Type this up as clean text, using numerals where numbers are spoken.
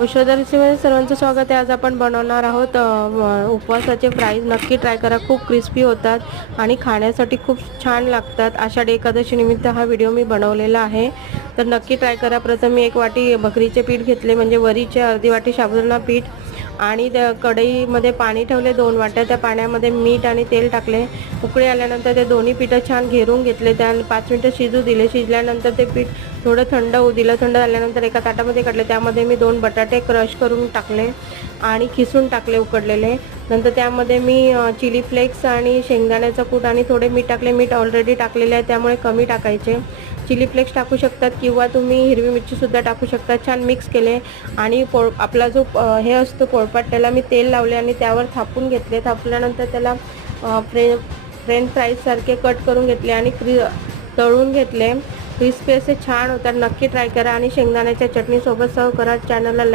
औषध रेसिपीमध्ये सर्वांचं स्वागत आहे। आज आपण बनवणार आहोत उपवासाचे फ्राईज। नक्की ट्राय करा, खूप क्रिस्पी होतात आणि खाण्यासाठी खूप छान लागतात। आषाढी एकादशी निमित्त हा व्हिडिओ मी बनवलेला आहे, तर नक्की ट्राय करा। प्रथम मी 1 वाटी भाकरीचे पीठ घेतले, म्हणजे वरीचे अर्धी वाटी साबुदाणा पीठ, आणि त्या कढईमध्ये पाणी ठेवले 2 वाट्या। त्या पाण्यामध्ये मीठ आणि तेल टाकले। उकळी आल्यानंतर ते दोन्ही पीठं छान घेरून घेतले, त्या 5 मिनिटं शिजू दिले। शिजल्यानंतर ते पीठ थोडं थंड होऊ दिलं। थंड झाल्यानंतर एका ताटामध्ये काढले। त्यामध्ये मी 2 बटाटे क्रश करून टाकले आणि खिसून टाकले उकडलेले। नंतर त्यामध्ये मी चिली फ्लेक्स आणि शेंगदाण्याचा कूट आणि थोडे मीठ टाकले। मीठ ऑलरेडी टाकलेले आहे, त्यामुळे कमी टाकायचे। चिली फ्लेक्स टाकू शकतात किंवा तुम्ही हिरवी मिरची सुद्धा टाकू शकता। छान मिक्स केले आणि आपला जो हे असतो पोळपाट, त्याला मी तेल लावले आणि त्यावर थापून घेतले। थापल्यानंतर त्याला फ्रेंच फ्राईज सारखे कट करून घेतले आणि तळून घेतले। क्रिस्पी असे छान होतात। नक्की ट्राय करा आणि शेंगदाण्याच्या चटणी सोबत सर्व करा। चॅनलला लाईक